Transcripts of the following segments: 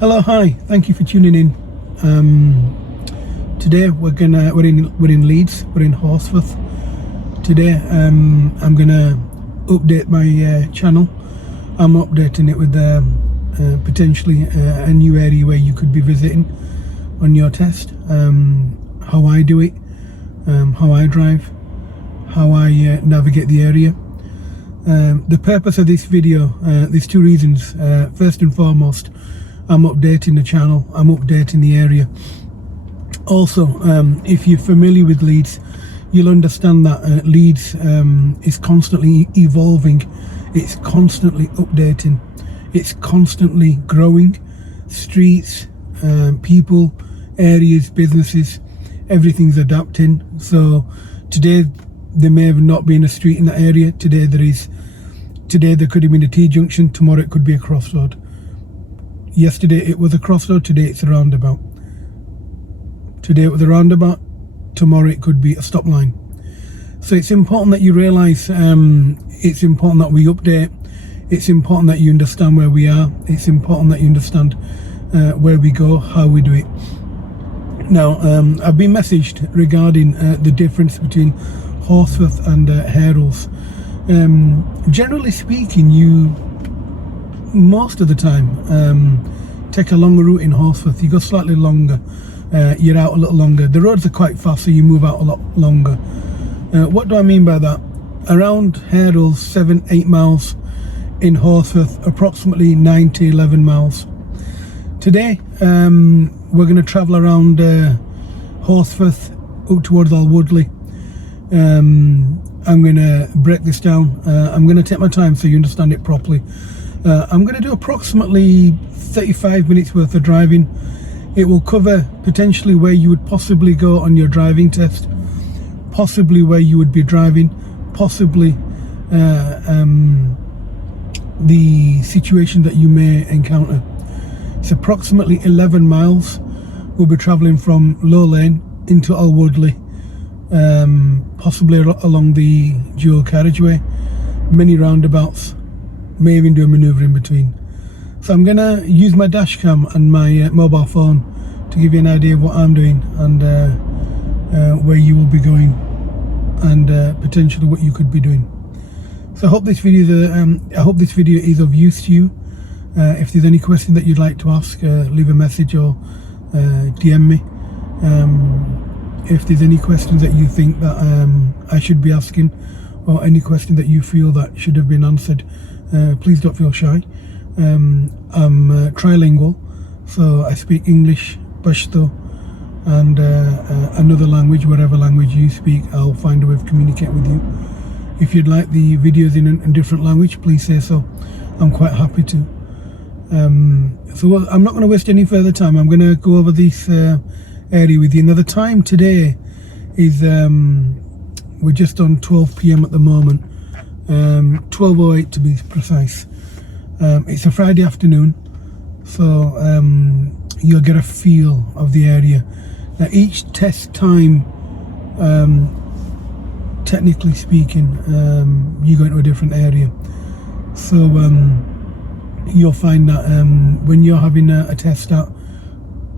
Hello, hi. Thank you for tuning in. Today we're in Leeds. We're in Horsforth. Today I'm gonna update my channel. I'm updating it with potentially a new area where you could be visiting on your test. How I do it, how I drive, how I navigate the area. The purpose of this video, there's two reasons. First and foremost, I'm updating the channel, I'm updating the area. Also, if you're familiar with Leeds, you'll understand that Leeds is constantly evolving, it's constantly updating, it's constantly growing. Streets, people, areas, businesses, everything's adapting. So today there may have not been a street in that area. Today there is. Today there could have been a T-junction, tomorrow it could be a crossroad. Yesterday it was a crossroad, today it's a roundabout. Today it was a roundabout, tomorrow it could be a stop line. So it's important that you realise, it's important that we update, it's important that you understand where we are, it's important that you understand where we go, how we do it. Now, I've been messaged regarding the difference between Horsforth and Harrows. Generally speaking, you most of the time take a longer route in Horsforth. You go slightly longer, you're out a little longer. The roads are quite fast, so you move out a lot longer. What do I mean by that? Around Harrows, 7-8 miles. In Horsforth, approximately 9-11 miles. Today we're going to travel around Horsforth up towards Woodley. I'm going to break this down. I'm going to take my time so you understand it properly. I'm going to do approximately 35 minutes worth of driving. It will cover potentially where you would possibly go on your driving test, possibly where you would be driving, possibly the situation that you may encounter. It's approximately 11 miles. We'll be travelling from Low Lane into Woodley, possibly along the dual carriageway, many roundabouts, may even do a manoeuvre in between. So I'm gonna use my dash cam and my mobile phone to give you an idea of what I'm doing and where you will be going and potentially what you could be doing. So I hope this video is of use to you. If there's any question that you'd like to ask, leave a message or DM me. If there's any questions that you think that I should be asking, or any question that you feel that should have been answered, please don't feel shy. I'm trilingual, so I speak English, Pashto, and another language. Whatever language you speak, I'll find a way of communicating with you. If you'd like the videos in a different language, please say so. I'm quite happy to. So I'm not going to waste any further time. I'm going to go over this area with you. Now the time today is we're just on 12 p.m. at the moment, 12:08 to be precise. It's a Friday afternoon, so you'll get a feel of the area. Now each test time, technically speaking, you go into a different area. So you'll find that when you're having a test at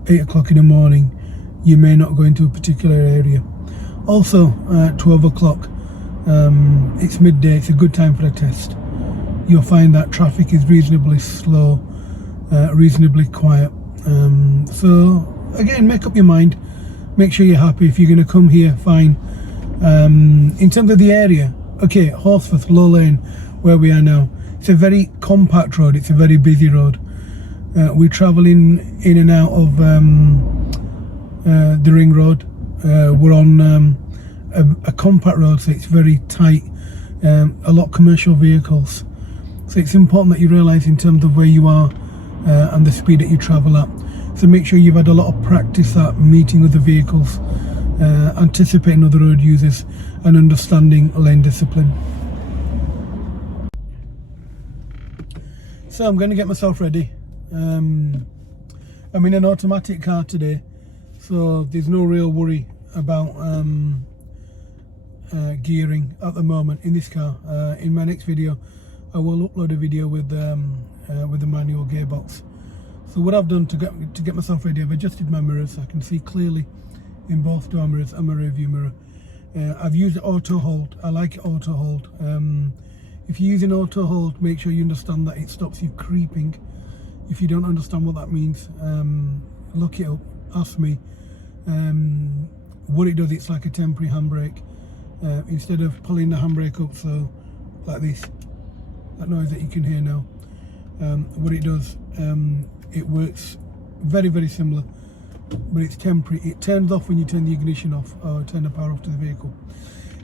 8 o'clock in the morning, you may not go into a particular area. Also, at 12 o'clock, it's midday, it's a good time for a test. You'll find that traffic is reasonably slow, reasonably quiet. So again, make up your mind, make sure you're happy. If you're going to come here, fine. In terms of the area, okay, Horsforth, Low Lane, where we are now, it's a very compact road, it's a very busy road. We're travelling in and out of the ring road. We're on a compact road, so it's very tight, a lot of commercial vehicles. So it's important that you realise in terms of where you are and the speed that you travel at. So make sure you've had a lot of practice at meeting with the vehicles, anticipating other road users and understanding lane discipline. So I'm going to get myself ready. I'm in an automatic car today, so there's no real worry about gearing at the moment in this car. In my next video I will upload a video with the manual gearbox. So what I've done to get myself ready, I've adjusted my mirrors so I can see clearly in both door mirrors and my rear view mirror. I've used auto hold. I like it auto hold. If you're using auto hold, make sure you understand that it stops you creeping. If you don't understand what that means, look it up, ask me. What it does, it's like a temporary handbrake. Instead of pulling the handbrake up, so like this, that noise that you can hear now, what it does, it works very, very similar, but it's temporary. It turns off when you turn the ignition off or turn the power off to the vehicle.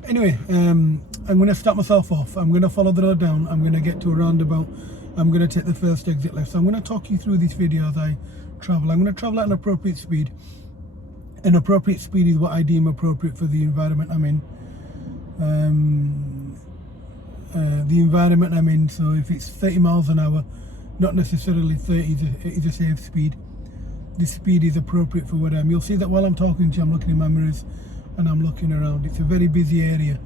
Anyway, I'm going to start myself off. I'm going to follow the road down. I'm going to get to a roundabout. I'm going to take the first exit left. So I'm going to talk you through this video as I travel. I'm going to travel at an appropriate speed. An appropriate speed is what I deem appropriate for the environment I'm in. The environment I'm in, so if it's 30 miles an hour, not necessarily 30 is a safe speed. This speed is appropriate for where I am. You'll see that while I'm talking to you, I'm looking in my mirrors and I'm looking around. It's a very busy area,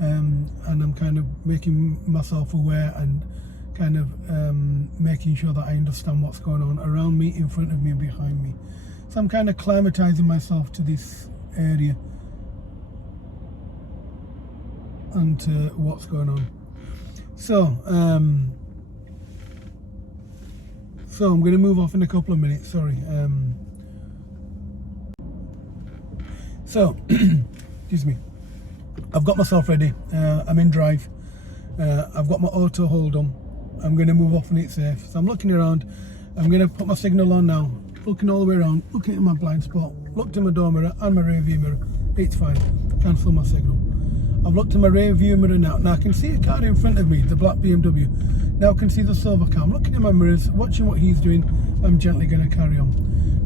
and I'm kind of making myself aware and kind of making sure that I understand what's going on around me, in front of me and behind me. So I'm kind of climatizing myself to this area and to what's going on. So I'm going to move off in a couple of minutes, sorry. Excuse me. I've got myself ready. I'm in drive. I've got my auto hold on. I'm going to move off when it's safe. So I'm looking around. I'm going to put my signal on now. Looking all the way around, looking at my blind spot, looked in my door mirror and my rear view mirror. It's fine. Cancel my signal. I've looked in my rear view mirror now. Now I can see a car in front of me, the black BMW. Now I can see the silver car. I'm looking in my mirrors, watching what he's doing. I'm gently going to carry on.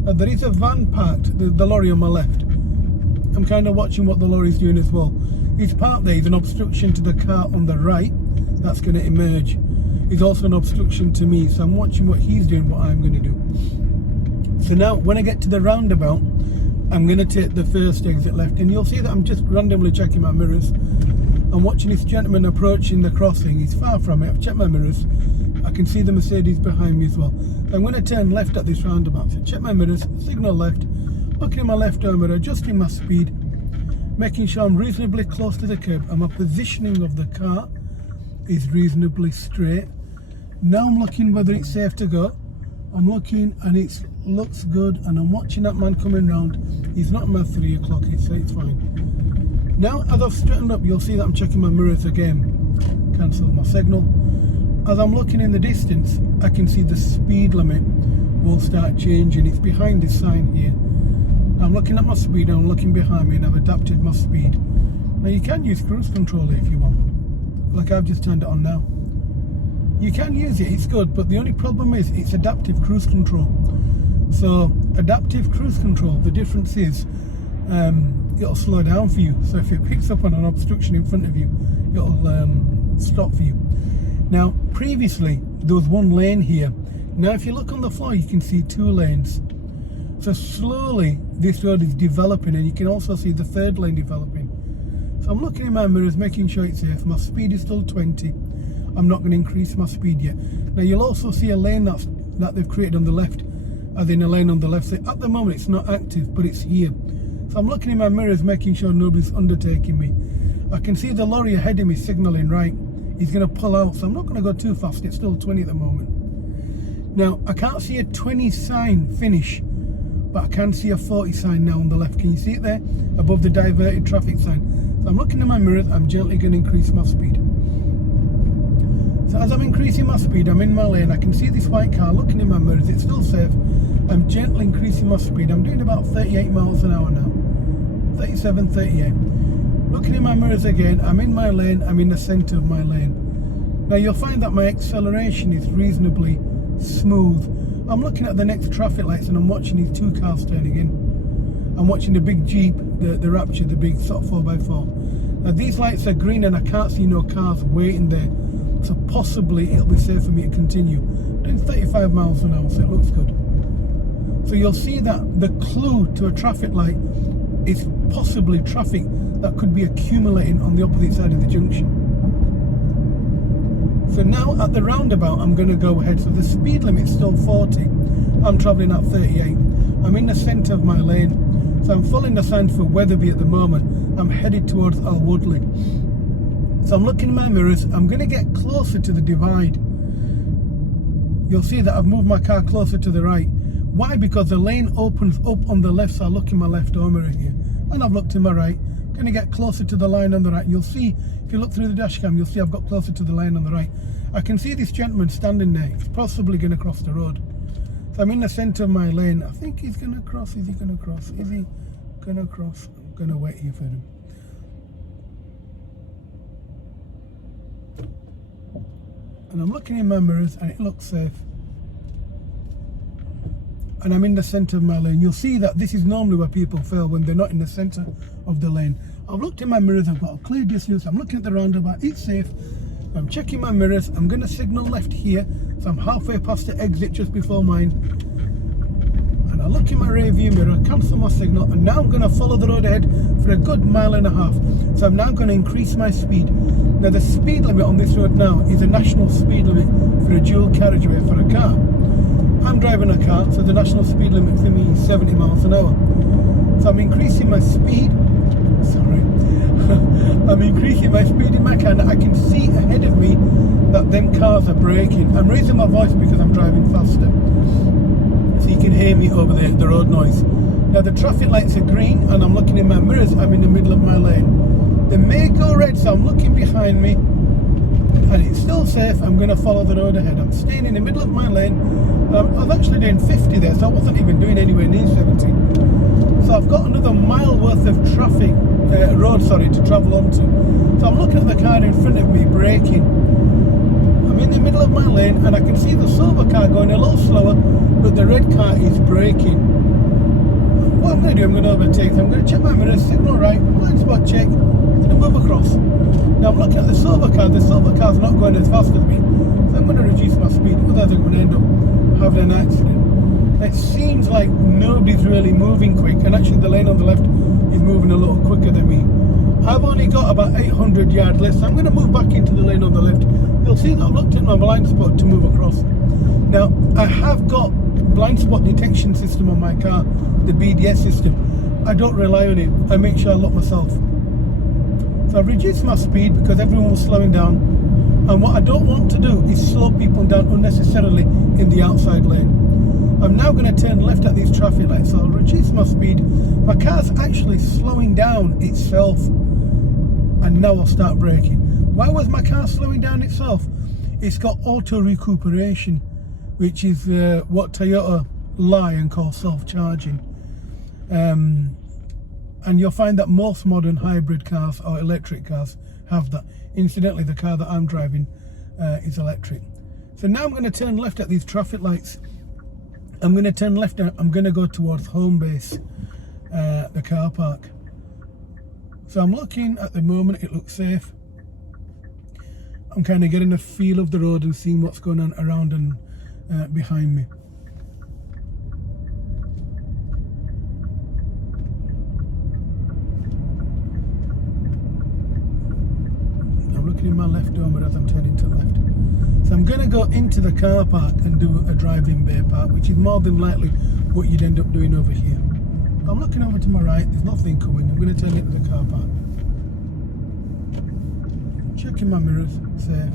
Now there is a van parked, the lorry on my left. I'm kind of watching what the lorry's doing as well. He's parked there. He's an obstruction to the car on the right. That's going to emerge. He's also an obstruction to me. So I'm watching what he's doing, what I'm going to do. So now when I get to the roundabout, I'm going to take the first exit left, and you'll see that I'm just randomly checking my mirrors. I'm watching this gentleman approaching the crossing. He's far from it. I've checked my mirrors. I can see the Mercedes behind me as well. I'm going to turn left at this roundabout. So check my mirrors, signal left, looking at my left door mirror, adjusting my speed, making sure I'm reasonably close to the curb, and my positioning of the car is reasonably straight. Now I'm looking whether it's safe to go. I'm looking and it looks good, and I'm watching that man coming round. He's not my 3 o'clock, so it's fine. Now as I've straightened up, you'll see that I'm checking my mirrors again. Cancel my signal. As I'm looking in the distance, I can see the speed limit will start changing. It's behind this sign here. I'm looking at my speed and I'm looking behind me, and I've adapted my speed. Now you can use cruise control if you want, like I've just turned it on now. You can use it, it's good, but the only problem is it's adaptive cruise control. So adaptive cruise control, the difference is it'll slow down for you. So if it picks up on an obstruction in front of you, it'll stop for you. Now previously there was one lane here. Now if you look on the floor, you can see 2 lanes. So slowly this road is developing, and you can also see the 3rd lane developing. So I'm looking in my mirrors, making sure it's safe. My speed is still 20. I'm not going to increase my speed yet. Now you'll also see a lane that they've created on the left, as in a lane on the left. So at the moment it's not active, but it's here. So I'm looking in my mirrors, making sure nobody's undertaking me. I can see the lorry ahead of me signalling right. He's going to pull out, so I'm not going to go too fast. It's still 20 at the moment. Now I can't see a 20 sign finish, but I can see a 40 sign now on the left. Can you see it there above the diverted traffic sign? So I'm looking in my mirrors. I'm gently going to increase my speed. So as I'm increasing my speed, I'm in my lane. I can see this white car. Looking in my mirrors, it's still safe. I'm gently increasing my speed. I'm doing about 38 miles an hour now. 37, 38. Looking in my mirrors again, I'm in my lane. I'm in the center of my lane. Now you'll find that my acceleration is reasonably smooth. I'm looking at the next traffic lights, and I'm watching these 2 cars turning in. I'm watching the big Jeep, the Rapture, the big sort of 4x4. Now these lights are green, and I can't see no cars waiting there. So possibly it'll be safe for me to continue. I'm doing 35 miles an hour, so it looks good. So you'll see that the clue to a traffic light is possibly traffic that could be accumulating on the opposite side of the junction. So now at the roundabout, I'm going to go ahead. So the speed limit is still 40. I'm travelling at 38. I'm in the centre of my lane, so I'm following the sign for Wetherby at the moment. I'm headed towards Al Woodley. So I'm looking in my mirrors. I'm going to get closer to the divide. You'll see that I've moved my car closer to the right. Why? Because the lane opens up on the left, so I look in my left door mirror here, and I've looked in my right. I'm going to get closer to the line on the right. You'll see, if you look through the dash cam, you'll see I've got closer to the line on the right. I can see this gentleman standing there. He's possibly going to cross the road. So I'm in the centre of my lane. I think he's going to cross. Is he going to cross? Is he going to cross? I'm going to wait here for him. And I'm looking in my mirrors and it looks safe. And I'm in the centre of my lane. You'll see that this is normally where people fail, when they're not in the centre of the lane. I've looked in my mirrors, I've got a clear distance, I'm looking at the roundabout, it's safe. I'm checking my mirrors, I'm going to signal left here, so I'm halfway past the exit just before mine. And I look in my rear view mirror, cancel my signal, and now I'm going to follow the road ahead for a good mile and a half. So I'm now going to increase my speed. Now the speed limit on this road now is a national speed limit for a dual carriageway for a car. I'm driving a car, so the national speed limit for me is 70 miles an hour. So I'm increasing my speed. Sorry. I'm increasing my speed in my car, and I can see ahead of me that them cars are braking. I'm raising my voice because I'm driving faster, so you can hear me over the road noise. Now the traffic lights are green, and I'm looking in my mirrors. I'm in the middle of my lane. They may go red, so I'm looking behind me, and it's still safe. I'm going to follow the road ahead. I'm staying in the middle of my lane. I was actually doing 50 there, so I wasn't even doing anywhere near 70. So I've got another mile worth of traffic, road to travel onto. So I'm looking at the car in front of me braking. I'm in the middle of my lane, and I can see the silver car going a little slower, but the red car is braking. What I'm going to do, I'm going to overtake. So I'm going to check my mirrors, signal right, blind spot check, I'm going to move across. Now I'm looking at the silver car. The silver car's not going as fast as me, so I'm going to reduce my speed, otherwise I'm going to end up having an accident. It seems like nobody's really moving quick, and actually the lane on the left is moving a little quicker than me. I've only got about 800 yards left, so I'm going to move back into the lane on the left. You'll see that I've looked at my blind spot to move across. Now I have got blind spot detection system on my car, the BDS system. I don't rely on it. I make sure I look myself. So I've reduced my speed because everyone was slowing down, and what I don't want to do is slow people down unnecessarily in the outside lane. I'm now going to turn left at these traffic lights, so I'll reduce my speed. My car's actually slowing down itself, and now I'll start braking. Why was my car slowing down itself? It's got auto recuperation, which is what Toyota lie and call self-charging. And you'll find that most modern hybrid cars or electric cars have that. Incidentally, the car that I'm driving is electric. So now I'm going to turn left at these traffic lights. I'm going to turn left and I'm going to go towards home base, the car park. So I'm looking at the moment, it looks safe. I'm kind of getting a feel of the road and seeing what's going on around and behind me. I'm looking in my left door mirror as I'm turning to the left. So I'm going to go into the car park and do a drive-in bay park, which is more than likely what you'd end up doing over here. I'm looking over to my right, there's nothing coming. I'm going to turn into the car park. Checking my mirrors, safe.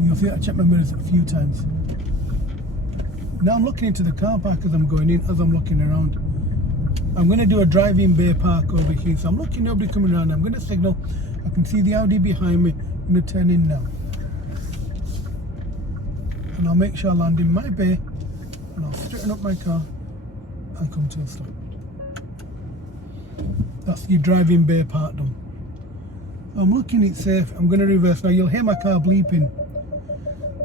You'll see I check my mirrors a few times. Now I'm looking into the car park as I'm going in, as I'm looking around. I'm going to do a drive-in bay park over here. So I'm looking, nobody coming around. I'm going to signal. I can see the Audi behind me. I'm going to turn in now. And I'll make sure I land in my bay, and I'll straighten up my car and come to a stop. That's your driving bay part done. I'm looking, it's safe. I'm going to reverse now. You'll hear my car bleeping.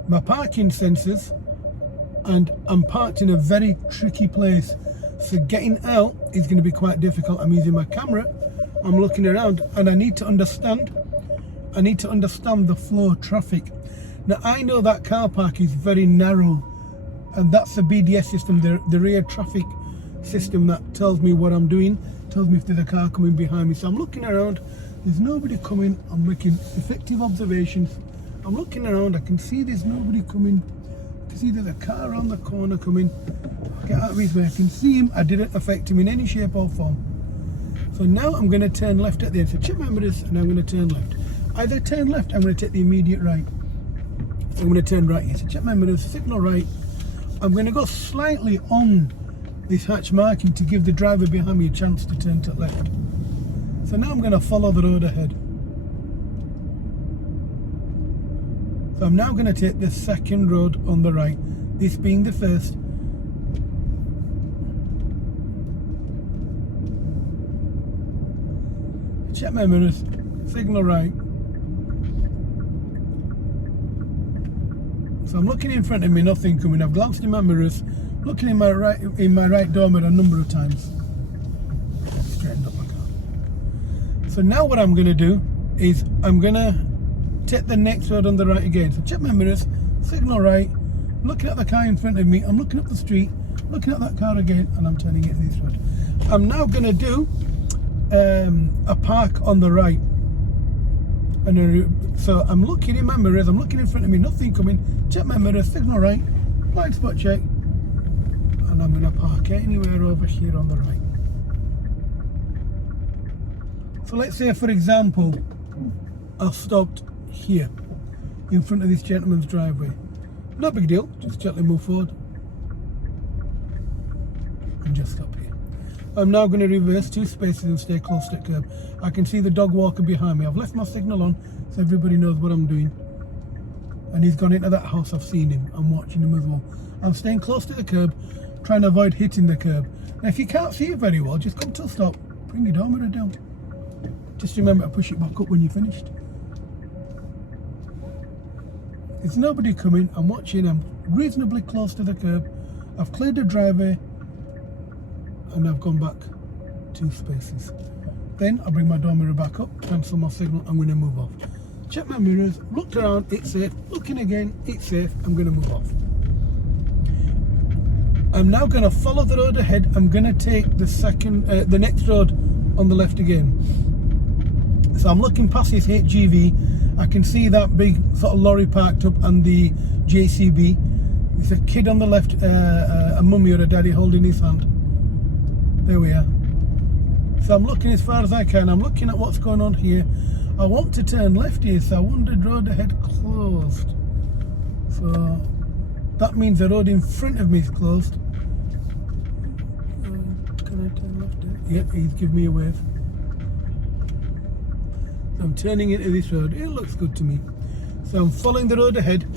My parking sensors, and I'm parked in a very tricky place, so getting out is going to be quite difficult. I'm using my camera, I'm looking around, and I need to understand the flow of traffic. Now I know that car park is very narrow, and that's the BDS system, the rear traffic system, that tells me what I'm doing, tells me if there's a car coming behind me. So I'm looking around, there's nobody coming, I'm making effective observations. I'm looking around, I can see there's nobody coming, I can see there's a car around the corner coming. Get out of his way. I can see him. I didn't affect him in any shape or form. So now I'm going to turn left at the end. So check my mirrors and I'm going to turn left. Either turn left, I'm going to take the immediate right. So I'm going to turn right here. So check my mirrors, signal right. I'm going to go slightly on this hatch marking to give the driver behind me a chance to turn to the left. So now I'm going to follow the road ahead. So I'm now going to take the second road on the right, this being the first. Check my mirrors, signal right. So I'm looking in front of me, nothing coming. I've glanced in my mirrors, looking in my right door mirror a number of times. Straightened up my car. So now what I'm going to do is I'm going to take the next road on the right again. So check my mirrors, signal right, looking at the car in front of me, I'm looking up the street, looking at that car again, and I'm turning it this road. I'm now going to do a park on the right. And so I'm looking in my mirrors, I'm looking in front of me, nothing coming. Check my mirrors, signal right, blind spot check, and I'm going to park anywhere over here on the right. So let's say, for example, I've stopped here in front of this gentleman's driveway. No big deal, just gently move forward and just stop here. I'm now going to reverse 2 spaces and stay close to the curb. I can see the dog walker behind me. I've left my signal on so everybody knows what I'm doing. And he's gone into that house, I've seen him. I'm watching him as well. I'm staying close to the curb, trying to avoid hitting the curb. Now if you can't see it very well, just come to a stop, bring your door mirror down. Just remember to push it back up when you're finished. There's nobody coming, I'm watching, I'm reasonably close to the curb. I've cleared the driveway and I've gone back 2 spaces. Then I bring my door mirror back up, cancel my signal, I'm going to move off. Check my mirrors, looked around, it's safe, looking again, it's safe, I'm going to move off. I'm now going to follow the road ahead. I'm going to take the next road on the left again. So I'm looking past this HGV. I can see that big sort of lorry parked up and the JCB. There's a kid on the left, a mummy or a daddy holding his hand. There we are. So I'm looking as far as I can. I'm looking at what's going on here. I want to turn left here, so I wondered road ahead closed. So that means the road in front of me is closed. Can I turn left here? Yep, he's giving me a wave. So I'm turning into this road. It looks good to me. So I'm following the road ahead.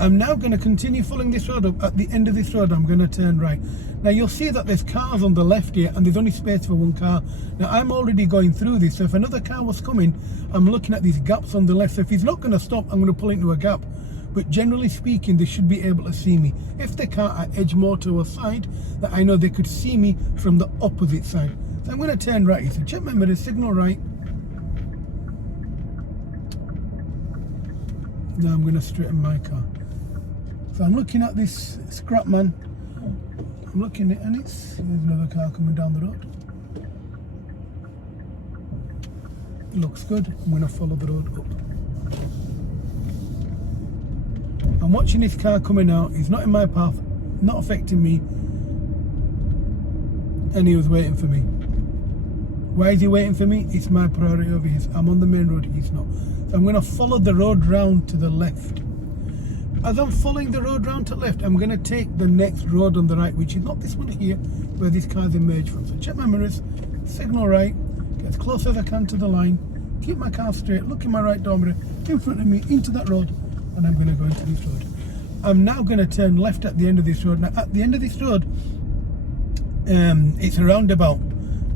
I'm now going to continue following this road up. At the end of this road, I'm going to turn right. Now you'll see that there's cars on the left here and there's only space for 1 car. Now I'm already going through this, so if another car was coming, I'm looking at these gaps on the left. So if he's not going to stop, I'm going to pull into a gap. But generally speaking, they should be able to see me. If the car I edge more to a side, that I know they could see me from the opposite side. So I'm going to turn right. So check my mirrors, signal right. Now I'm going to straighten my car. So I'm looking at this scrap man. I'm looking at, and there's another car coming down the road. It looks good. I'm going to follow the road up. I'm watching this car coming out. He's not in my path, not affecting me, and he was waiting for me. Why is he waiting for me? It's my priority over his. I'm on the main road, he's not. So I'm going to follow the road round to the left. As I'm following the road round to the left, I'm going to take the next road on the right, which is not this one here, where this car's emerged from. So check my mirrors, signal right, get as close as I can to the line, keep my car straight, look in my right door mirror, in front of me, into that road, and I'm going to go into this road. I'm now going to turn left at the end of this road. Now at the end of this road, it's a roundabout.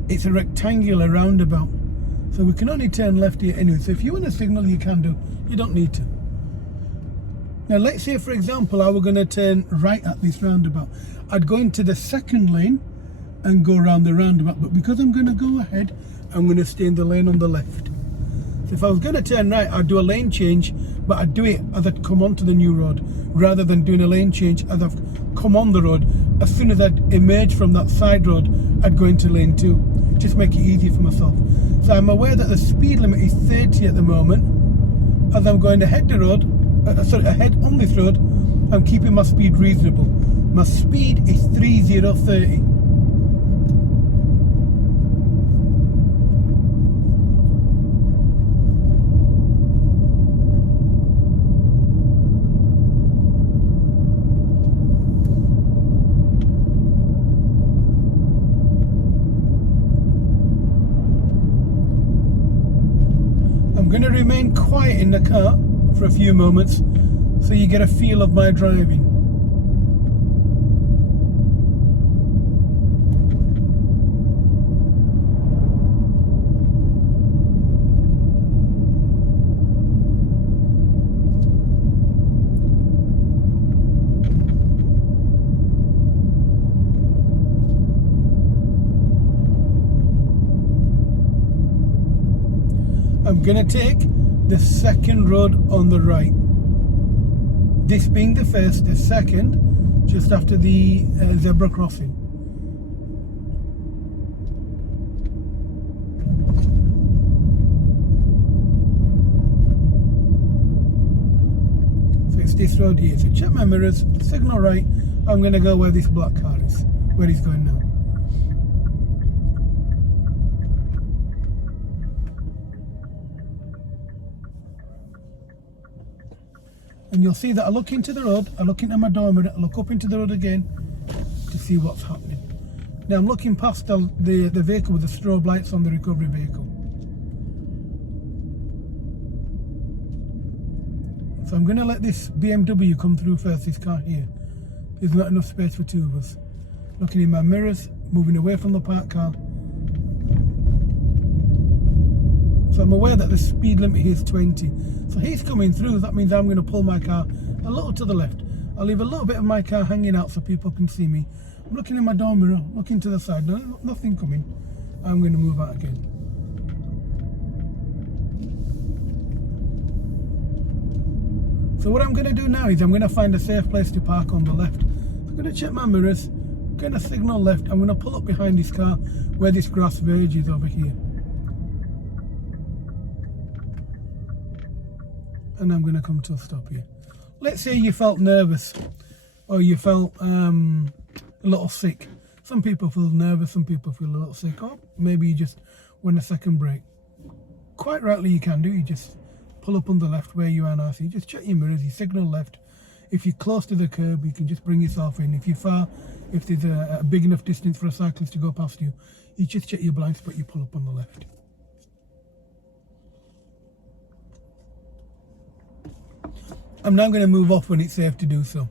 It's a rectangular roundabout. So we can only turn left here anyway. So if you want to signal, you can do. You don't need to. Now let's say, for example, I were going to turn right at this roundabout. I'd go into the second lane and go around the roundabout. But because I'm going to go ahead, I'm going to stay in the lane on the left. So if I was going to turn right, I'd do a lane change, but I'd do it as I'd come onto the new road, rather than doing a lane change as I've come on the road. As soon as I'd emerge from that side road, I'd go into lane 2. Just make it easier for myself. So I'm aware that the speed limit is 30 at the moment. As I'm going ahead the road, ahead on this road, I'm keeping my speed reasonable. My speed is 3030. I'm going to remain quiet in the car for a few moments so you get a feel of my driving. I'm going to take the second road on the right. This being the first, the second, just after the zebra crossing. So it's this road here. So check my mirrors, signal right. I'm going to go where this black car is, where he's going now. And you'll see that I look into the road, I look into my door mirror, I look up into the road again to see what's happening. Now I'm looking past the vehicle with the strobe lights on the recovery vehicle. So I'm going to let this BMW come through first, this car here. There's not enough space for two of us. Looking in my mirrors, moving away from the parked car. So I'm aware that the speed limit here is 20. So he's coming through, that means I'm going to pull my car a little to the left. I'll leave a little bit of my car hanging out so people can see me. I'm looking in my door mirror, looking to the side, nothing coming. I'm going to move out again. So what I'm going to do now is I'm going to find a safe place to park on the left. I'm going to check my mirrors, I'm going to signal left. I'm going to pull up behind this car where this grass verge is over here. And I'm going to come to a stop here. Let's say you felt nervous or you felt a little sick. Some people feel nervous, some people feel a little sick, or maybe you just want a second break. Quite rightly you can do, you just pull up on the left where you are now. So you just check your mirrors, you signal left. If you're close to the curb, you can just bring yourself in. If you're far, if there's a big enough distance for a cyclist to go past you, you just check your blind spot, you pull up on the left. I'm now going to move off when it's safe to do so.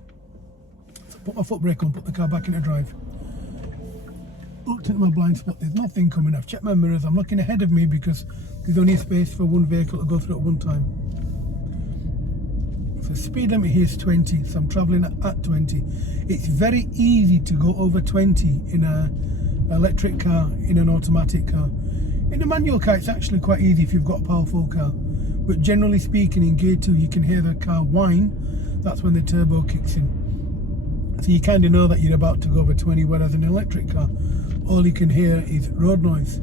So put my foot brake on, put the car back into drive. Looked at my blind spot, there's nothing coming. I've checked my mirrors, I'm looking ahead of me because there's only a space for one vehicle to go through at one time. So speed limit here is 20, so I'm travelling at 20. It's very easy to go over 20 in an electric car, in an automatic car. In a manual car it's actually quite easy if you've got a powerful car. But generally speaking, in gear 2 you can hear the car whine. That's when the turbo kicks in. So you kind of know that you're about to go over 20, whereas in an electric car all you can hear is road noise.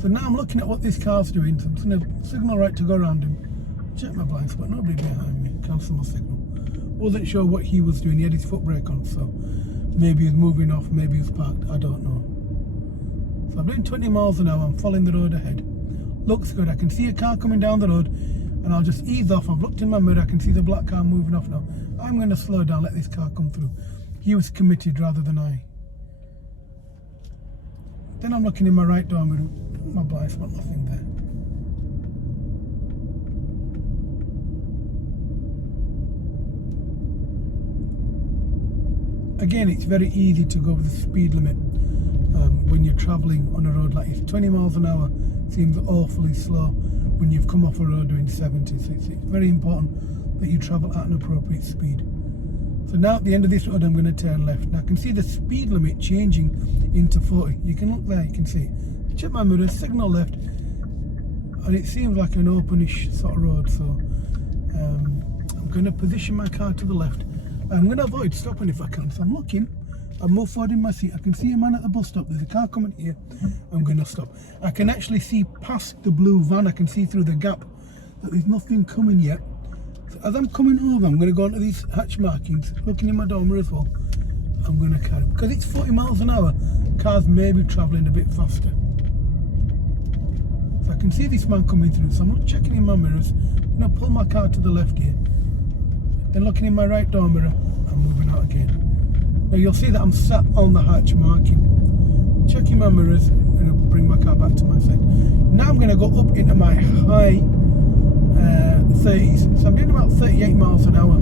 So now I'm looking at what this car's doing, so I'm just going to signal right to go around him. Check my blind spot, nobody behind me, cancel my signal. Wasn't sure what he was doing, he had his foot brake on, so maybe he was moving off, maybe he was parked, I don't know. So I'm doing 20 miles an hour, I'm following the road ahead. Looks good, I can see a car coming down the road and I'll just ease off. I've looked in my mirror, I can see the black car moving off now. I'm going to slow down, let this car come through. He was committed rather than I. Then I'm looking in my right door mirror, my blind spot, nothing there. Again, it's very easy to go with the speed limit when you're travelling on a road like this. 20 miles an hour seems awfully slow when you've come off a road doing 70, so it's very important that you travel at an appropriate speed. So now at the end of this road I'm going to turn left. Now I can see the speed limit changing into 40. You can look there, you can see it. Check my mirrors, signal left, and it seems like an openish sort of road, so I'm going to position my car to the left. I'm going to avoid stopping if I can, so I'm looking. I move forward in my seat, I can see a man at the bus stop, there's a car coming here, I'm going to stop. I can actually see past the blue van, I can see through the gap that there's nothing coming yet. So as I'm coming over, I'm going to go onto these hatch markings, looking in my door mirror as well. I'm going to carry, because it's 40 miles an hour, cars may be travelling a bit faster. So I can see this man coming through, so I'm not checking in my mirrors. I'm going to pull my car to the left here. Then looking in my right door mirror, I'm moving out again. Now you'll see that I'm sat on the hatch marking. Checking my mirrors, I'm going to bring my car back to my side. Now I'm going to go up into my high 30s. So I'm doing about 38 miles an hour.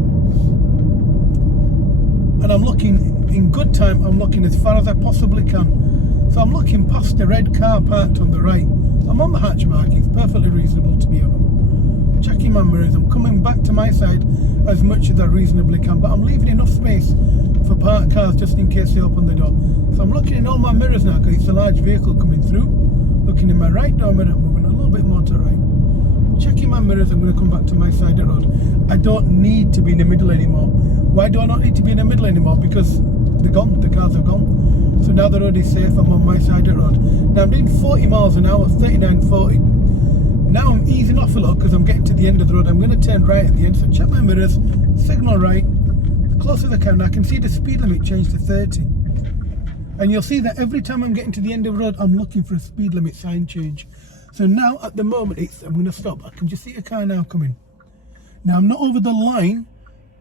And I'm looking, in good time, I'm looking as far as I possibly can. So I'm looking past the red car parked on the right. I'm on the hatch markings, perfectly reasonable to be on them. Checking my mirrors, I'm coming back to my side as much as I reasonably can, but I'm leaving enough space for parked cars just in case they open the door. So I'm looking in all my mirrors now because it's a large vehicle coming through. Looking in my right door mirror, moving a little bit more to the right. Checking my mirrors, I'm going to come back to my side of the road. I don't need to be in the middle anymore. Why do I not need to be in the middle anymore? Because they're gone, the cars are gone. So now the road is safe, I'm on my side of the road. Now I'm doing 40 miles an hour, 39, 40. Now I'm easing off a lot because I'm getting to the end of the road. I'm going to turn right at the end, so check my mirrors, signal right, as close as I can. I can see the speed limit change to 30. And you'll see that every time I'm getting to the end of the road, I'm looking for a speed limit sign change. So now at the moment, I'm going to stop. I can just see a car now coming. Now I'm not over the line,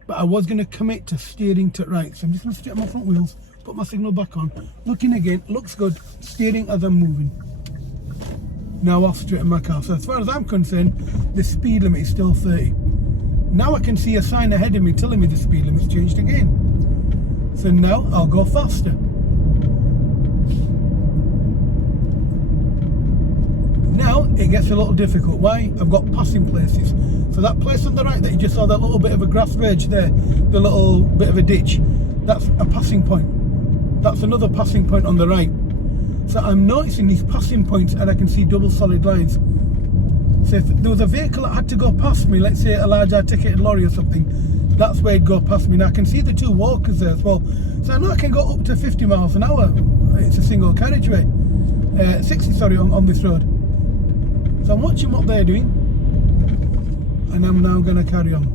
but I was going to commit to steering to right. So I'm just going to straighten my front wheels, put my signal back on, looking again, looks good, steering as I'm moving. Now I'll straighten my car. So as far as I'm concerned, the speed limit is still 30. Now I can see a sign ahead of me telling me the speed limit's changed again. So now I'll go faster. Now it gets a little difficult. Why? I've got passing places. So that place on the right that you just saw, that little bit of a grass verge there, the little bit of a ditch, that's a passing point. That's another passing point on the right. So I'm noticing these passing points and I can see double solid lines. So if there was a vehicle that had to go past me, let's say a large articulated lorry or something, that's where it'd go past me. Now I can see the two walkers there as well. So I know I can go up to 50 miles an hour. It's a single carriageway. 60, sorry, on this road. So I'm watching what they're doing. And I'm now going to carry on.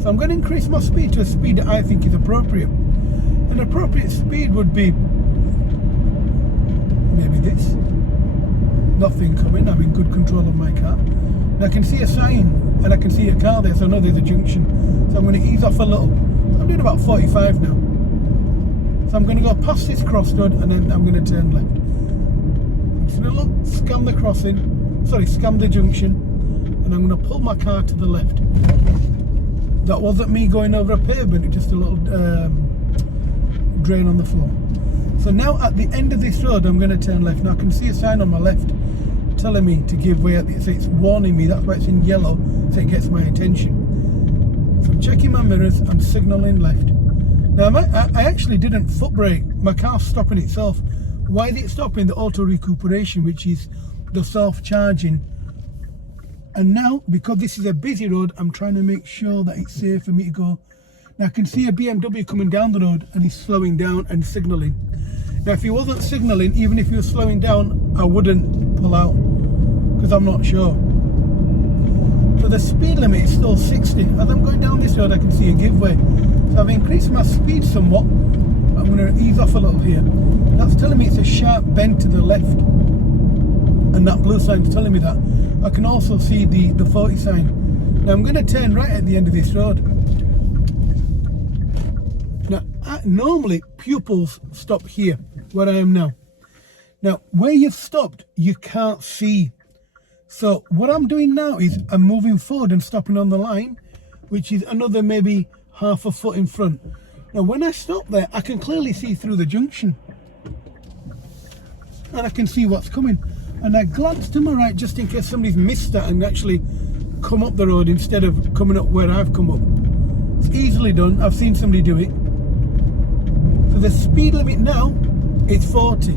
So I'm going to increase my speed to a speed that I think is appropriate. An appropriate speed would be maybe this. Nothing coming, I'm in good control of my car. And I can see a sign and I can see a car there, so I know there's a junction. So I'm going to ease off a little. I'm doing about 45 now. So I'm going to go past this crossroad and then I'm going to turn left. I'm just going to look, scan the crossing, scan the junction, and I'm going to pull my car to the left. That wasn't me going over a pavement, it's just a little drain on the floor. So now at the end of this road I'm going to turn left. Now I can see a sign on my left telling me to give way at the, so it's warning me, that's why it's in yellow, so it gets my attention. So I'm checking my mirrors, I'm signalling left. Now I actually didn't foot brake, my car's stopping itself. Why is it stopping? The auto recuperation, which is the self-charging. And now, because this is a busy road, I'm trying to make sure that it's safe for me to go. Now I can see a BMW coming down the road and he's slowing down and signalling. Now if he wasn't signalling, even if he was slowing down, I wouldn't pull out because I'm not sure. So the speed limit is still 60. As I'm going down this road, I can see a giveaway. So I've increased my speed somewhat. I'm going to ease off a little here. That's telling me it's a sharp bend to the left. And that blue sign is telling me that. I can also see the 40 sign. Now I'm going to turn right at the end of this road. Now, normally pupils stop here, where I am now. Now, where you've stopped, you can't see. So what I'm doing now is I'm moving forward and stopping on the line, which is another maybe half a foot in front. Now, when I stop there, I can clearly see through the junction. And I can see what's coming. And I glance to my right just in case somebody's missed that and actually come up the road instead of coming up where I've come up. It's easily done. I've seen somebody do it. So the speed limit now is 40.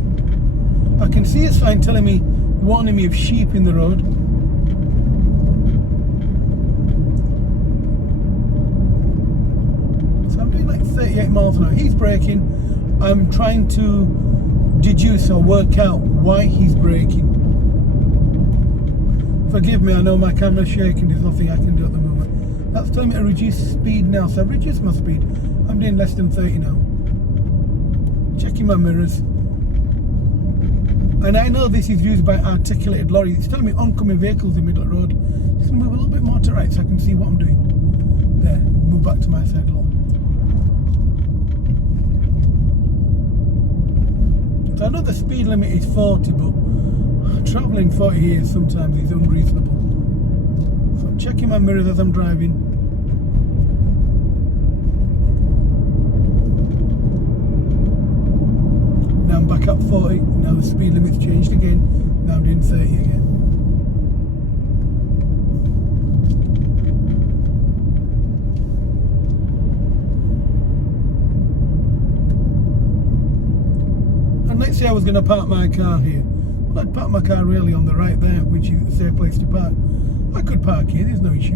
I can see a sign telling me, warning me of sheep in the road. So I'm doing like 38 miles an hour. He's braking. I'm trying to deduce or work out why he's braking. Forgive me, I know my camera's shaking, there's nothing I can do at the moment. That's telling me to reduce speed now, so I've reduced my speed. I'm doing less than 30 now. Checking my mirrors. And I know this is used by articulated lorries. It's telling me oncoming vehicles in the middle of the road. Just gonna move a little bit more to right so I can see what I'm doing. There, move back to my side a little. So I know the speed limit is 40, but travelling 40 here sometimes is unreasonable. So I'm checking my mirrors as I'm driving. Now I'm back up 40. Now the speed limit's changed again. Now I'm doing 30 again. And let's say I was going to park my car here. Well, I'd park my car really on the right there, which is a safe place to park. I could park here, there's no issue.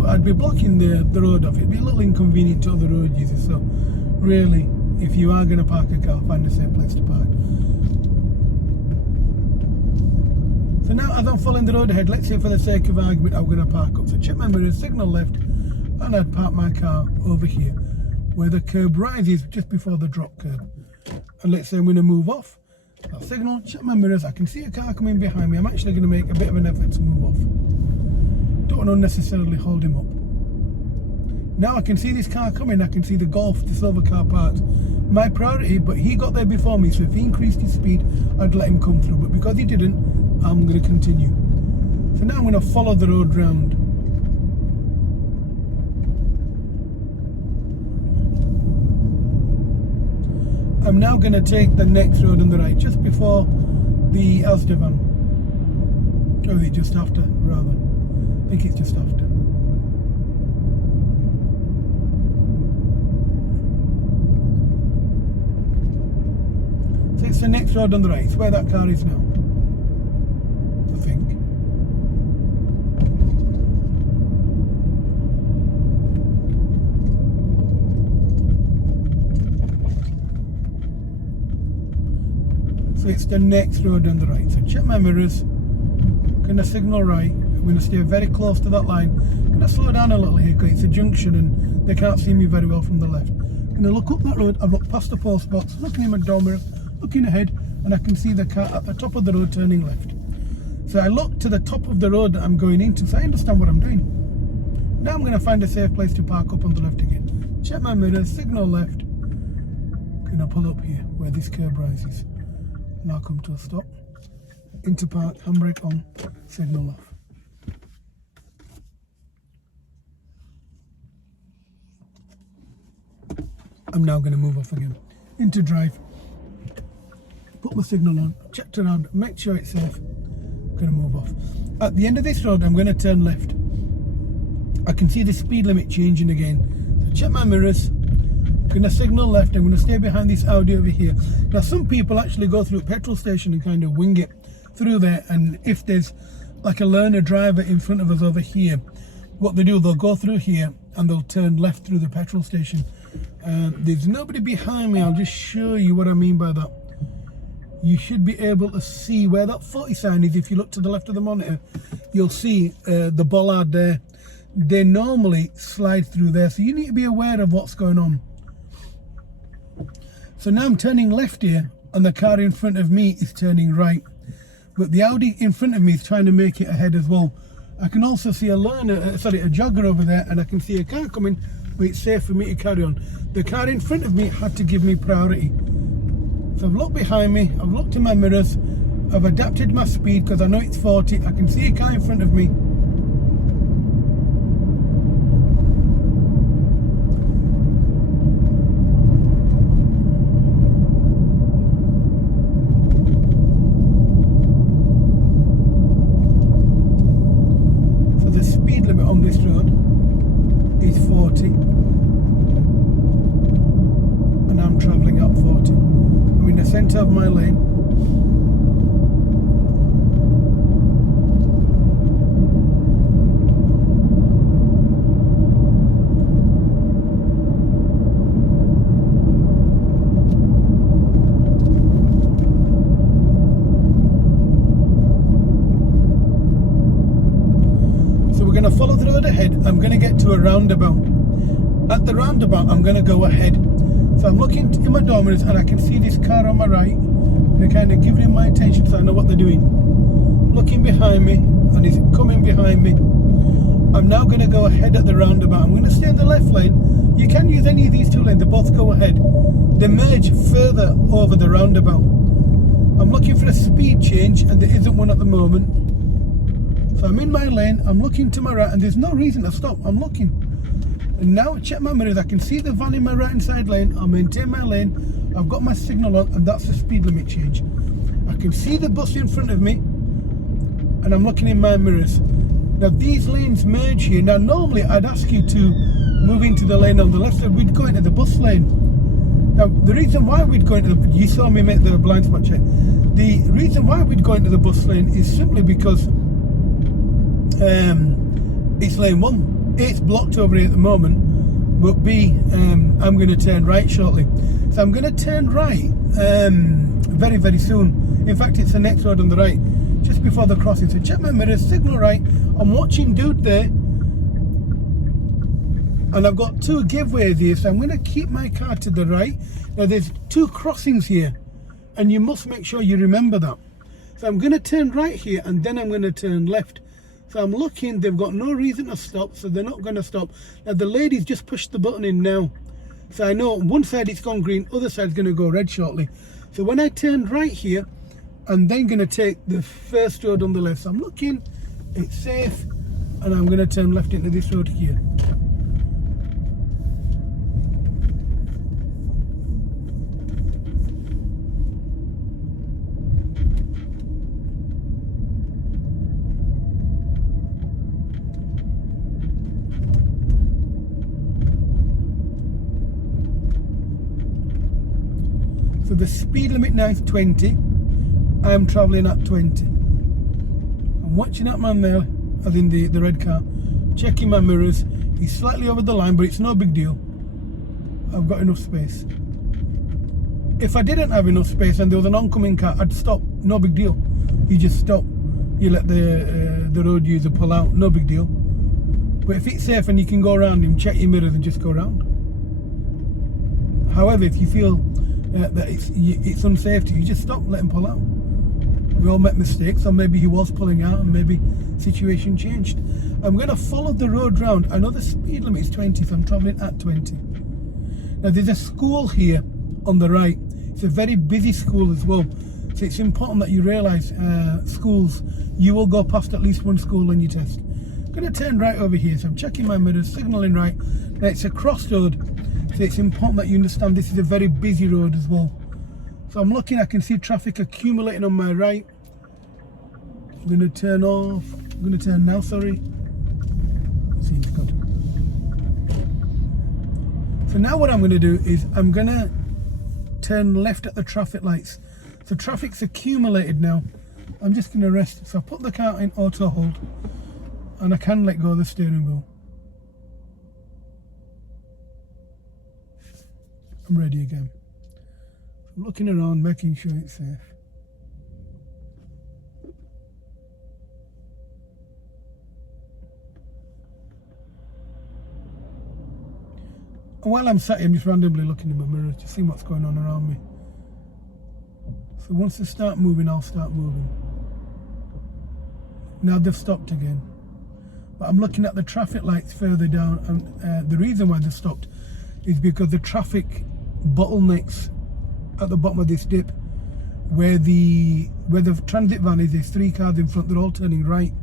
But I'd be blocking the road off. It'd be a little inconvenient to other road users. So really, if you are going to park a car, find a safe place to park. So now as I'm following the road ahead, let's say for the sake of argument I'm going to park up. So check my mirrors, signal left, and I'd park my car over here where the curb rises just before the drop curb. And let's say I'm going to move off. I'll signal, check my mirrors, I can see a car coming behind me. I'm actually going to make a bit of an effort to move off. Don't want to unnecessarily hold him up. Now I can see this car coming, I can see the Golf, the silver car parked. My priority, but he got there before me, so if he increased his speed, I'd let him come through. But because he didn't, I'm going to continue. So now I'm going to follow the road round. I'm now going to take the next road on the right, just before the Asda van. Or is it just after, rather? I think it's just after. So it's the next road on the right. It's where that car is now, I think. So it's the next road on the right. So check my mirrors. Gonna signal right. I'm gonna stay very close to that line. Gonna slow down a little here because it's a junction and they can't see me very well from the left. Gonna look up that road. I've looked past the post box, looking in my door mirror, looking ahead, and I can see the car at the top of the road turning left. So I look to the top of the road that I'm going into, so I understand what I'm doing. Now I'm gonna find a safe place to park up on the left again. Check my mirrors, signal left. Gonna pull up here where this curb rises. Now come to a stop. Into park, handbrake on, signal off. I'm now going to move off again. Into drive. Put my signal on, checked around, make sure it's safe. Going to move off. At the end of this road, I'm going to turn left. I can see the speed limit changing again. So check my mirrors. Going to signal left. I'm going to stay behind this Audi over here. Now some people actually go through a petrol station and kind of wing it through there, and if there's like a learner driver in front of us over here, what they do, they'll go through here and they'll turn left through the petrol station. There's nobody behind me. I'll just show you what I mean by that. You should be able to see where that 40 sign is. If you look to the left of the monitor, you'll see the bollard there. They normally slide through there, so you need to be aware of what's going on. So now I'm turning left here and the car in front of me is turning right, but the Audi in front of me is trying to make it ahead as well. I can also see a jogger over there, and I can see a car coming, but it's safe for me to carry on. The car in front of me had to give me priority. So I've looked behind me, I've looked in my mirrors, I've adapted my speed because I know it's 40, I can see a car in front of me. On this road is 40 and I'm travelling up 40. I'm in the centre of my lane. to follow the road ahead. I'm going to get to a roundabout. At the roundabout, I'm going to go ahead. So I'm looking in my door mirrors and I can see this car on my right. They're kind of giving him my attention so I know what they're doing. Looking behind me, and he's coming behind me. I'm now going to go ahead at the roundabout. I'm going to stay in the left lane. You can use any of these two lanes, they both go ahead. They merge further over the roundabout. I'm looking for a speed change and there isn't one at the moment. So I'm in my lane, I'm looking to my right and there's no reason to stop. I'm looking. And now check my mirrors, I can see the van in my right hand side lane. I'll maintain my lane. I've got my signal on and that's the speed limit change. I can see the bus in front of me and I'm looking in my mirrors. Now these lanes merge here. Now normally I'd ask you to move into the lane on the left side. We'd go into the bus lane. Now the reason why we'd go into the, you saw me make the blind spot check. The reason why we'd go into the bus lane is simply because it's lane 1. It's blocked over here at the moment, but B, I'm going to turn right shortly. So I'm going to turn right very, very soon. In fact, it's the next road on the right, just before the crossing. So check my mirrors, signal right. I'm watching dude there. And I've got 2 giveaways here, so I'm going to keep my car to the right. Now there's 2 crossings here, and you must make sure you remember that. So I'm going to turn right here, and then I'm going to turn left. So I'm looking, they've got no reason to stop, so they're not going to stop. Now the lady's just pushed the button in now. So I know one side it's gone green, other side's going to go red shortly. So when I turn right here, I'm then going to take the first road on the left. So I'm looking, it's safe, and I'm going to turn left into this road here. So the speed limit now is 20. I am travelling at 20. I'm watching that man there, as in the red car, checking my mirrors. He's slightly over the line, but it's no big deal. I've got enough space. If I didn't have enough space and there was an oncoming car, I'd stop. No big deal. You just stop. You let the road user pull out. No big deal. But if it's safe and you can go around him, check your mirrors and just go around. However, if you feel that it's unsafe to you, just stop, let him pull out. We all make mistakes, or maybe he was pulling out and maybe situation changed. I'm going to follow the road round. I know the speed limit is 20, so I'm travelling at 20. Now there's a school here on the right. It's a very busy school as well, so it's important that you realise schools, you will go past at least one school on your test. I'm going to turn right over here, so I'm checking my mirrors, signalling right. Now it's a crossroad, so it's important that you understand this is a very busy road as well. So I'm looking, I can see traffic accumulating on my right. I'm going to turn off. I'm going to turn now, sorry. Seems good. So now what I'm going to do is I'm going to turn left at the traffic lights. So traffic's accumulated now. I'm just going to rest. So I put the car in auto hold and I can let go of the steering wheel. I'm ready again. I'm looking around, making sure it's safe. And while I'm sat here, I'm just randomly looking in my mirror to see what's going on around me. So once they start moving, I'll start moving. Now they've stopped again. But I'm looking at the traffic lights further down, and the reason why they've stopped is because the traffic bottlenecks at the bottom of this dip, where the transit van is, there's 3 cars in front, they're all turning right.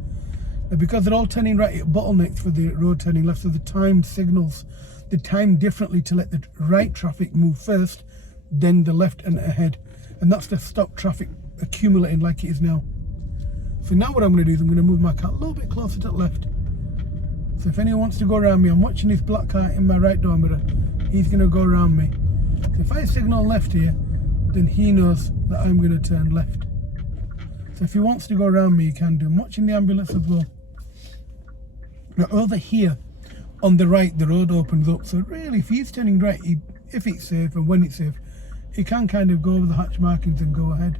And because they're all turning right, it bottlenecks for the road turning left, so the time signals the time differently to let the right traffic move first, then the left and ahead. And that's to stop traffic accumulating like it is now. So now what I'm going to do is I'm going to move my car a little bit closer to the left. So if anyone wants to go around me, I'm watching this black car in my right door mirror, he's going to go around me. So if I signal left here, then he knows that I'm going to turn left. So if he wants to go around me, he can do. I'm watching the ambulance as well. Now over here, on the right, the road opens up. So really, if he's turning right, if it's safe and when it's safe, he can kind of go over the hatch markings and go ahead.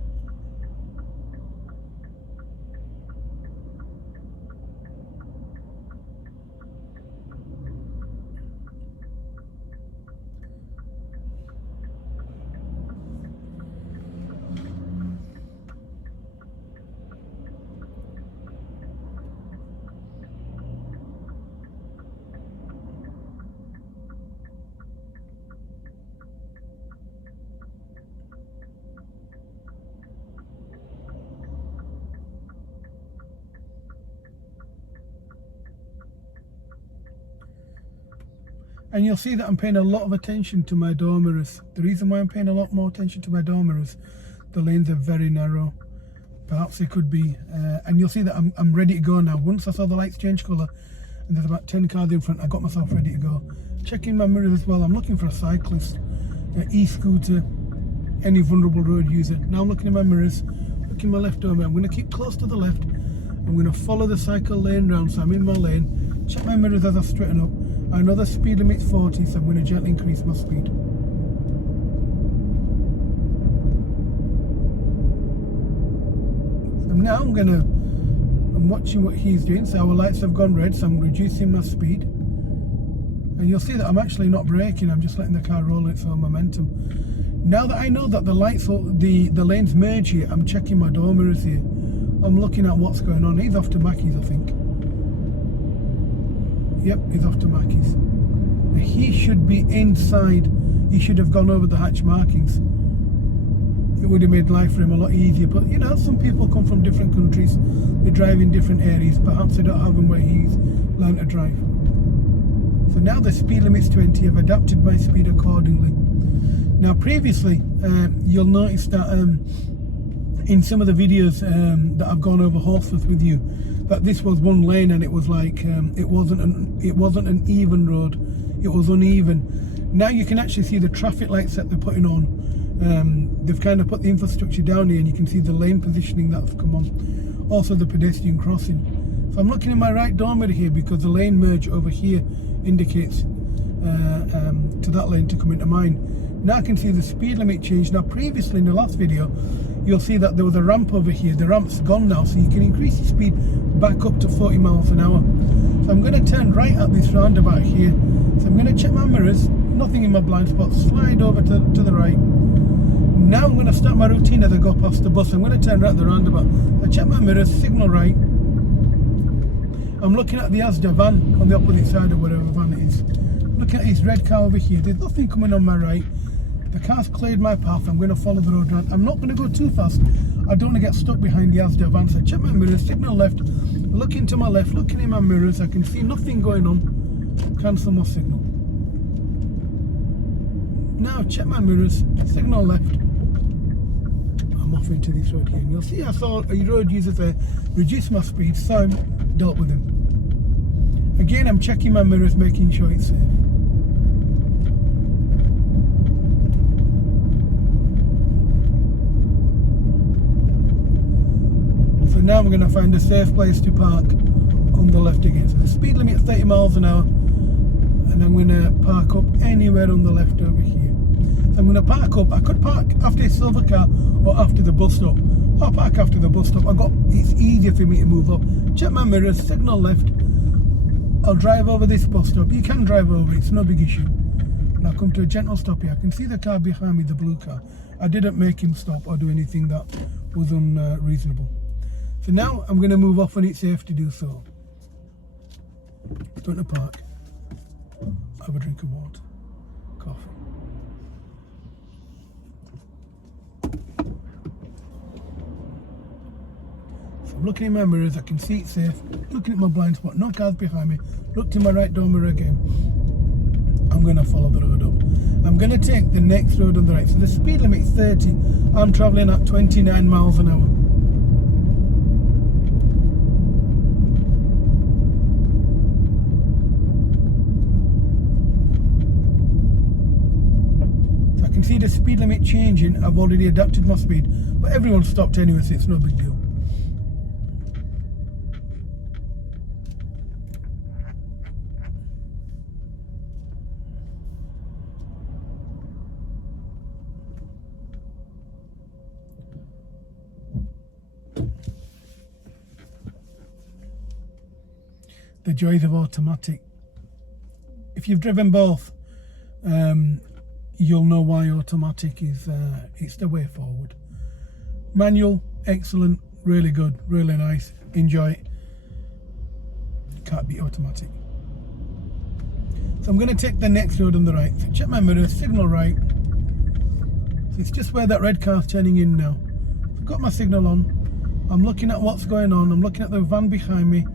And you'll see that I'm paying a lot of attention to my door mirrors. The reason why I'm paying a lot more attention to my door mirrors, the lanes are very narrow. Perhaps they could be, and you'll see that I'm ready to go now. Once I saw the lights change colour, and there's about 10 cars in front, I got myself ready to go. Checking my mirrors as well. I'm looking for a cyclist, an e-scooter, any vulnerable road user. Now I'm looking at my mirrors, looking my left over. I'm going to keep close to the left. I'm going to follow the cycle lane round, so I'm in my lane. Check my mirrors as I straighten up. I know the speed limit's 40, so I'm going to gently increase my speed. So now I'm watching what he's doing. So our lights have gone red, so I'm reducing my speed. And you'll see that I'm actually not braking, I'm just letting the car roll its own momentum. Now that I know that the lights, the lanes merge here, I'm checking my door mirrors here. I'm looking at what's going on. He's off to Mackey's, I think. Yep, he's off to Mackey's. He should be inside. He should have gone over the hatch markings. It would have made life for him a lot easier. But you know, some people come from different countries. They drive in different areas. Perhaps they don't have them where he's learned to drive. So now the speed limit's 20. I've adapted my speed accordingly. Now previously, you'll notice that in some of the videos that I've gone over Horsforth with you, that this was one lane and it was like it wasn't an even road, it was uneven. Now you can actually see the traffic lights that they're putting on. They've kind of put the infrastructure down here, and you can see the lane positioning that's come on. Also the pedestrian crossing. So I'm looking in my right door mirror here because the lane merge over here indicates to that lane to come into mine. Now I can see the speed limit change. Now previously in the last video, you'll see that there was a ramp over here. The ramp's gone now, so you can increase your speed back up to 40 miles an hour. So I'm going to turn right at this roundabout here. So I'm going to check my mirrors, nothing in my blind spot, slide over to the right. Now I'm going to start my routine as I go past the bus. I'm going to turn right at the roundabout. I check my mirrors, signal right. I'm looking at the Asda van on the opposite side of whatever van it is. Looking at his red car over here. There's nothing coming on my right. The car's cleared my path. I'm going to follow the road round. I'm not going to go too fast. I don't want to get stuck behind the Asda van. So I check my mirrors, signal left, looking to my left, looking in my mirrors. I can see nothing going on. Cancel my signal. Now check my mirrors, signal left. I'm off into this road here. And you'll see I saw a road user there, reduce my speed, so I dealt with him. Again, I'm checking my mirrors, making sure it's safe. So now I'm going to find a safe place to park on the left again. So the speed limit is 30 miles an hour, and I'm going to park up anywhere on the left over here. So I'm going to park up. I could park after a silver car or after the bus stop. I'll park after the bus stop. It's easier for me to move up. Check my mirrors, signal left. I'll drive over this bus stop. You can drive over, it's no big issue. And I'll come to a gentle stop here. I can see the car behind me, the blue car. I didn't make him stop or do anything that was unreasonable. So now I'm going to move off when it's safe to do so. Going to park. Have a drink of water. Coffee. I'm looking in my mirrors, I can see it's safe. Looking at my blind spot, no cars behind me. Look to my right door mirror again. I'm going to follow the road up. I'm going to take the next road on the right. So the speed limit is 30. I'm travelling at 29 miles an hour. So I can see the speed limit changing. I've already adapted my speed, but everyone stopped anyway, so it's no big deal. The joys of automatic. If you've driven both, you'll know why automatic is it's the way forward. Manual, excellent, really good, really nice, enjoy it. Can't beat automatic. So I'm going to take the next road on the right. So check my mirrors, signal right. So it's just where that red car's turning in now. I've got my signal on. I'm looking at what's going on. I'm looking at the van behind me.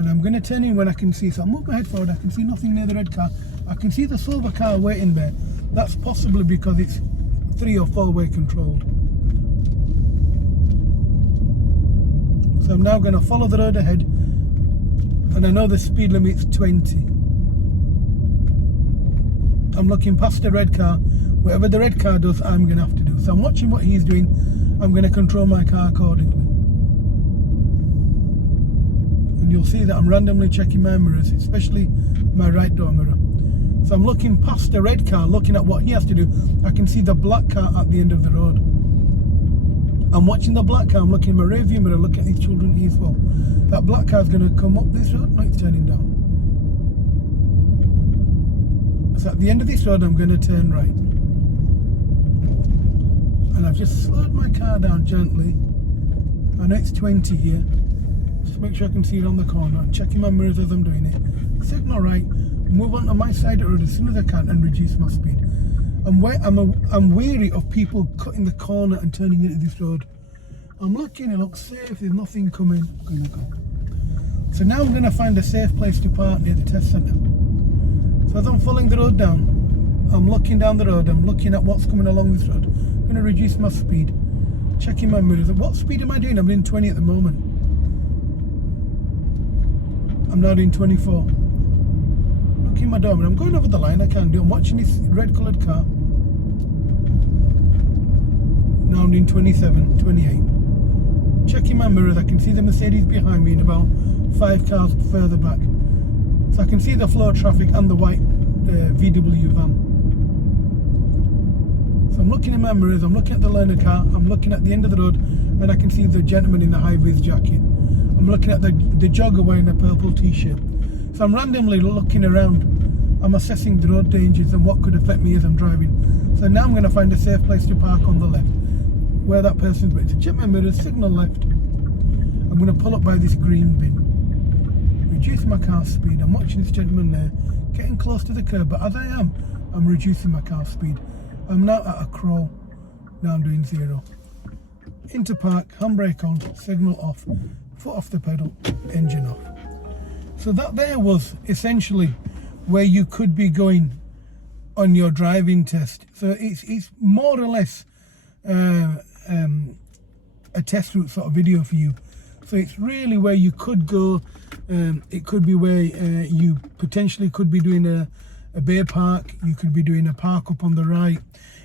And I'm going to turn in when I can see. So I'll move my head forward. I can see nothing near the red car. I can see the silver car waiting there. That's possibly because it's 3 or 4 way controlled. So I'm now going to follow the road ahead. And I know the speed limit's 20. I'm looking past the red car. Whatever the red car does, I'm going to have to do. So I'm watching what he's doing. I'm going to control my car accordingly. And you'll see that I'm randomly checking my mirrors, especially my right door mirror. So I'm looking past the red car, looking at what he has to do. I can see the black car at the end of the road. I'm watching the black car. I'm looking in my rear view mirror, looking at these children as well. That black car is going to come up this road. No, it's turning down. So at the end of this road, I'm going to turn right. And I've just slowed my car down gently. I know it's 20 here. Just make sure I can see it on the corner. I'm checking my mirrors as I'm doing it. Signal right. Move on to my side of the road as soon as I can and reduce my speed. I'm wary of people cutting the corner and turning into this road. I'm looking, it looks safe, there's nothing coming. I'm going to go. So now I'm going to find a safe place to park near the test centre. So as I'm following the road down, I'm looking down the road, I'm looking at what's coming along this road. I'm going to reduce my speed, checking my mirrors. What speed am I doing? I'm doing 20 at the moment. I'm now doing 24. Looking at my door, I'm going over the line, I can't do. I'm watching this red coloured car. Now I'm doing 27, 28. Checking my mirrors, I can see the Mercedes behind me and about 5 cars further back. So I can see the flow of traffic and the white VW van. So I'm looking in my mirrors, I'm looking at the learner car, I'm looking at the end of the road, and I can see the gentleman in the high-vis jacket. I'm looking at the jogger wearing a purple t-shirt. So I'm randomly looking around. I'm assessing the road dangers and what could affect me as I'm driving. So now I'm going to find a safe place to park on the left, where that person's waiting. So check my mirrors, signal left. I'm going to pull up by this green bin. Reduce my car speed. I'm watching this gentleman there, getting close to the curb, but as I am, I'm reducing my car speed. I'm now at a crawl. Now I'm doing 0. Into park, handbrake on, signal off, foot off the pedal, engine off. So that there was essentially where you could be going on your driving test. So it's more or less a test route sort of video for you. So it's really where you could go. It could be where you potentially could be doing a bay park. You could be doing a park up on the right.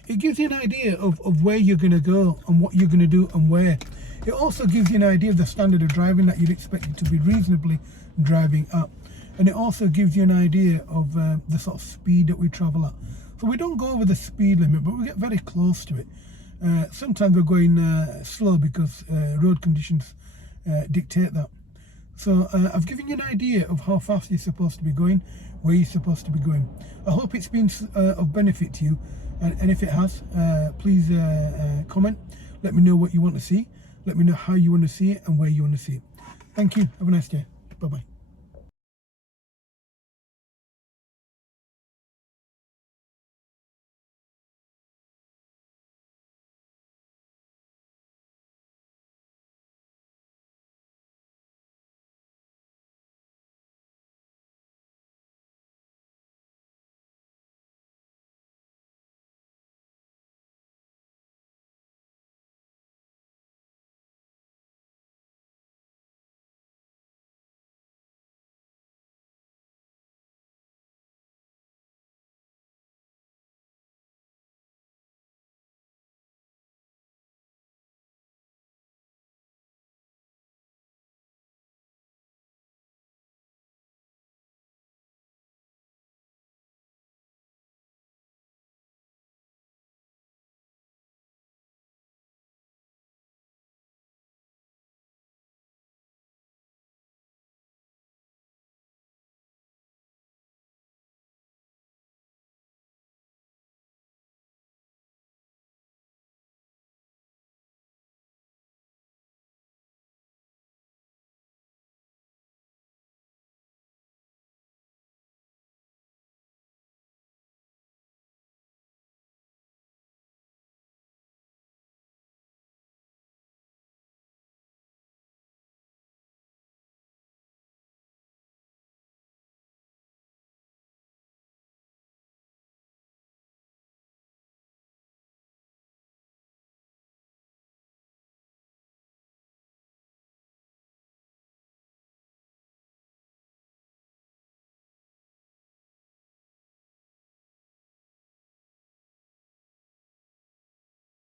It gives you an idea of where you're going to go and what you're going to do and where. It also gives you an idea of the standard of driving that you'd expect it to be reasonably driving at. And it also gives you an idea of the sort of speed that we travel at. So we don't go over the speed limit, but we get very close to it. Sometimes we're going slow because road conditions dictate that. So I've given you an idea of how fast you're supposed to be going, where you're supposed to be going. I hope it's been of benefit to you, and if it has, please comment. Let me know what you want to see. Let me know how you want to see it and where you want to see it. Thank you. Have a nice day. Bye-bye.